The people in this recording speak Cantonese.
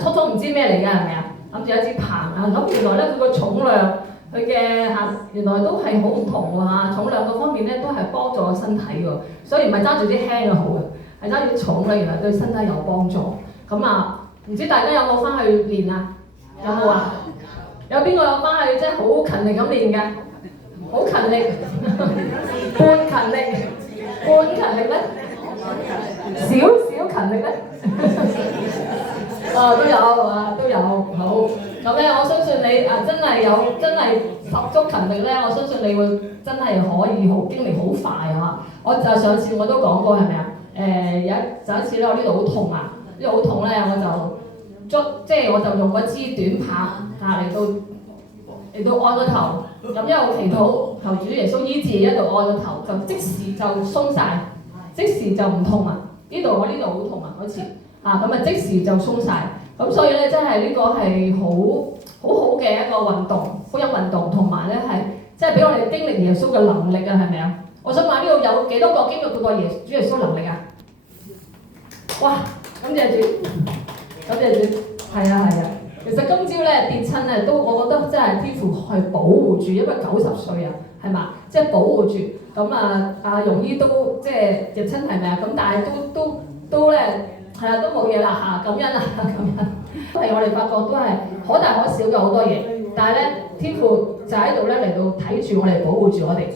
初初唔知咩嚟㗎係咪啊？諗住一支棒啊，咁原來咧佢個重量，佢嘅原來都係好唔同喎嚇，重量嗰方面咧都係幫助身體喎，所以唔係揸住啲輕嘅好嘅，係揸住啲重咧，原來對身體有幫助。咁唔知大家有冇翻去練啊？有冇啊？有邊個有翻去即係好勤力咁練嘅？好勤力，半勤力，半勤力咧？少少勤力咧？都有都有，好。咁咧，我相信你真係十足勤力咧，我相信你會真係可以經歷好快嚇。我就上次我都講過係咪啊？有一次咧，我呢度好痛啊，呢度好痛咧，我就用嗰支短棒嚟到按個頭，咁一路祈禱求主耶穌醫治，一路按個頭就即時就鬆晒，即時就唔痛啊！我呢度好痛啊嗰次咁即時就鬆晒。咁所以咧真係呢個係好嘅一個運動，福音運動，同埋咧係即係俾我哋經歷耶穌嘅能力啊，係咪啊？我想問呢度有幾多個經歷過主耶穌能力啊？哇！感謝主，感謝主，係啊。其實今朝咧跌親咧都，我覺得真係天父係保護住，因為90歲啊，係嘛？即係保護住。咁阿容姨都即係跌親係咪啊？咁但係都咧係啊，都冇嘢啦嚇，感恩啊，感恩。都係我哋發覺都係可大可小嘅好多嘢，但係咧天父就喺度咧嚟到睇住我哋，保護住我哋。